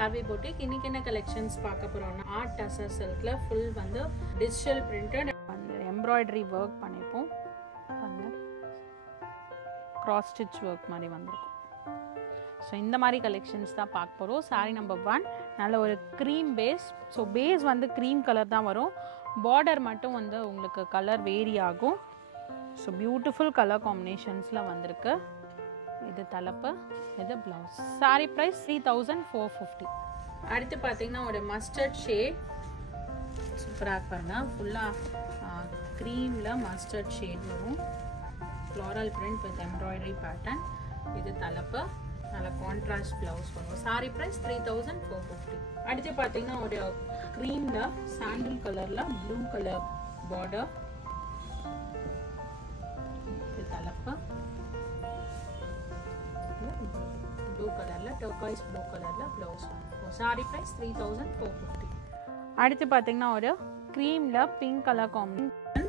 Harvey Boutique இன்னைக்கு என்ன collections பார்க்க போறோம்னா ஆர்ட் டசர் சில்க்ல ஃபுல் வந்து டிஜிட்டல் பிரிண்டட் எம்ப்ராய்டரி வர்க் பண்ணிப்போம். பாருங்க கிராஸ் ஸ்டிச் வர்க் மாதிரி வந்திருக்கும். ஸோ இந்த மாதிரி கலெக்ஷன்ஸ் தான் பார்க்க போகிறோம். சாரி நம்பர் 1 நல்ல ஒரு க்ரீம் பேஸ். ஸோ பேஸ் வந்து க்ரீம் கலர் தான் வரும். பார்டர் மட்டும் வந்து உங்களுக்கு கலர் வேரி ஆகும். ஸோ பியூட்டிஃபுல் கலர் காம்பினேஷன்ஸில் வந்திருக்கு. இது தலைப்பு, இது ப்ளவுஸ். Sorry price 3450. அடுத்து பார்த்தீங்கன்னா ஒரு மஸ்டர்ட் ஷேட் சூப்பராக பாருங்க. ஃபுல்லாக க்ரீமில் மஸ்டர்ட் ஷேட் வரும். Floral print with embroidery pattern. இது தலைப்பு, நல்ல கான்ட்ராஸ்ட் ப்ளவுஸ் வரும். சாரி ப்ரைஸ் 3450. அடுத்து பார்த்தீங்கன்னா ஒரு க்ரீமில் சாண்டில் கலரில் ப்ளூ கலர் பார்டர். இது தலைப்பு, ப்ளூ கலரில் டர்காய்ஸ் ப்ளூ கலரில் ப்ளவுஸ் வரும். சாரி ப்ரைஸ் 3450. அடுத்து பார்த்தீங்கன்னா ஒரு க்ரீமில் பிங்க் கலர் காம்பினேஷன்.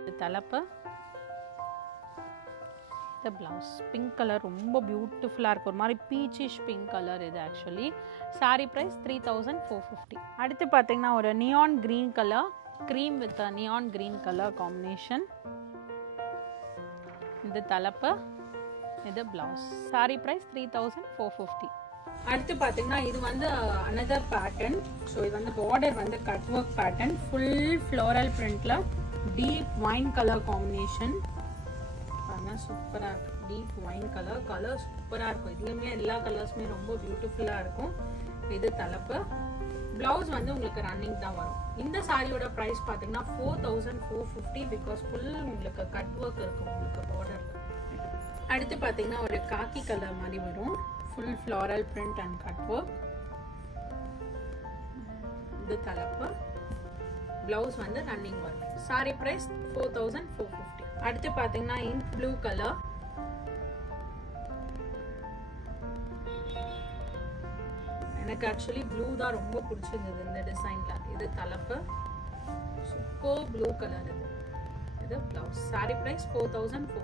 இது தலைப்பு, இந்த ப்ளவுஸ். பிங்க் கலர் ரொம்ப பியூட்டிஃபுல்லாக இருக்கும். ஒரு மாதிரி பீச்சிஷ் பிங்க் கலர் இது ஆக்சுவலி. சாரி ப்ரைஸ் 3450. அடுத்து பார்த்தீங்கன்னா ஒரு neon green colour, cream with neon green colour combination. இது தலைப்பு, இது ப்ளவுஸ். Sorry price 3450. அடுத்து பார்த்தீங்கன்னா இது வந்து another பேட்டர்ன். ஸோ இது வந்து பார்டர் வந்து cut work pattern. Full floral பிரிண்ட்ல டீப் வைன் கலர் காம்பினேஷன். சூப்பராக இருக்கும். டீப் வைன் கலர் சூப்பராக இருக்கும். இதுலேயுமே எல்லா கலர்ஸுமே ரொம்ப பியூட்டிஃபுல்லாக இருக்கும். இது தலைப்பு. பிளவுஸ் வந்து உங்களுக்கு ரன்னிங் தான் வரும். இந்த சாரியோட ப்ரைஸ் பார்த்தீங்கன்னா 4450. பிகாஸ் ஃபுல் உங்களுக்கு கட் ஒர்க் இருக்கும் உங்களுக்கு பார்டர். அடுத்து பார்த்தீங்கன்னா ஒரு காக்கி கலர் மாதிரி வரும். Full floral print and cut work. இது தலைப்பு. பிளவுஸ் வந்து ரன்னிங் வரும். சாரி ப்ரைஸ் 4450. அடுத்து பார்த்தீங்கன்னா இங்க் ப்ளூ கலர். எனக்கு ஆக்சுவலி ப்ளூ தான் ரொம்ப பிடிச்சிருந்தது இந்த டிசைன்ல. இது தலைப்பு, சூப்பர் ப்ளூ கலர். இது பிளவுஸ். சாரி பிரைஸ் 4450.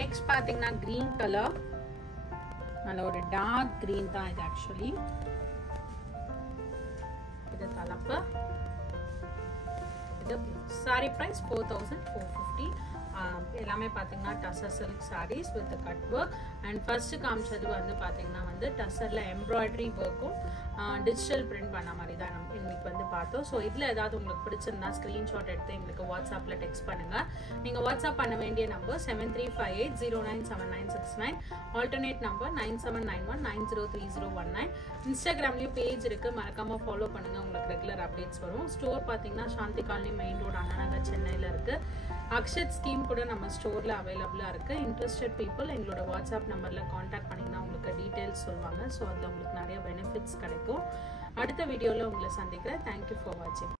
நெக்ஸ்ட் பார்த்தீங்கன்னா கிரீன் கலர். நல்ல ஒரு டார்க் கிரீன் தான் இது ஆக்சுவலி. இது தலைப்பு, இது பிளவுஸ். சாரி பிரைஸ் 4450. எல்லாமே பார்த்தீங்கன்னா tussar silk saris with cut work. And first காமிச்சது வந்து பார்த்தீங்கன்னா வந்து டசரில் எம்ப்ராய்டரி ஒர்க்கும் டிஜிட்டல் பிரிண்ட் பண்ண மாதிரி தான் நம்ம இன்னைக்கு வந்து பார்த்தோம். ஸோ இதில் ஏதாவது உங்களுக்கு பிடிச்சிருந்தா ஸ்க்ரீன்ஷாட் எடுத்து எங்களுக்கு வாட்ஸ்அப்பில் டெக்ஸ்ட் பண்ணுங்கள். நீங்கள் வாட்ஸ்அப் பண்ண வேண்டிய நம்பர் 7358097969. Alternate number 9791903019. இன்ஸ்டாகிராம்லேயும் பேஜ் இருக்குது, மறக்காமல் ஃபாலோ பண்ணுங்கள். உங்களுக்கு ரெகுலர் அப்டேட்ஸ் வரும். ஸ்டோர் பார்த்தீங்கன்னா சாந்தி colony main road, Anna Nagar, சென்னையில் இருக்குது. அக்ஷத் ஸ்கீம் கூட நம்ம ஸ்டோரில் அவைலபிளாக இருக்குது. இன்ட்ரெஸ்டட் பீப்புள் எங்களோட வாட்ஸ்அப் நம்பரில் காண்டாக்ட் பண்ணிங்கன்னா உங்களுக்கு டீட்டெயில்ஸ் சொல்லுவாங்க. ஸோ அதில் உங்களுக்கு நிறைய பெனிஃபிட்ஸ் கிடைக்கும். அடுத்த வீடியோவில் உங்களை சந்திக்கிறேன். தேங்க்யூ ஃபார் வாட்சிங்.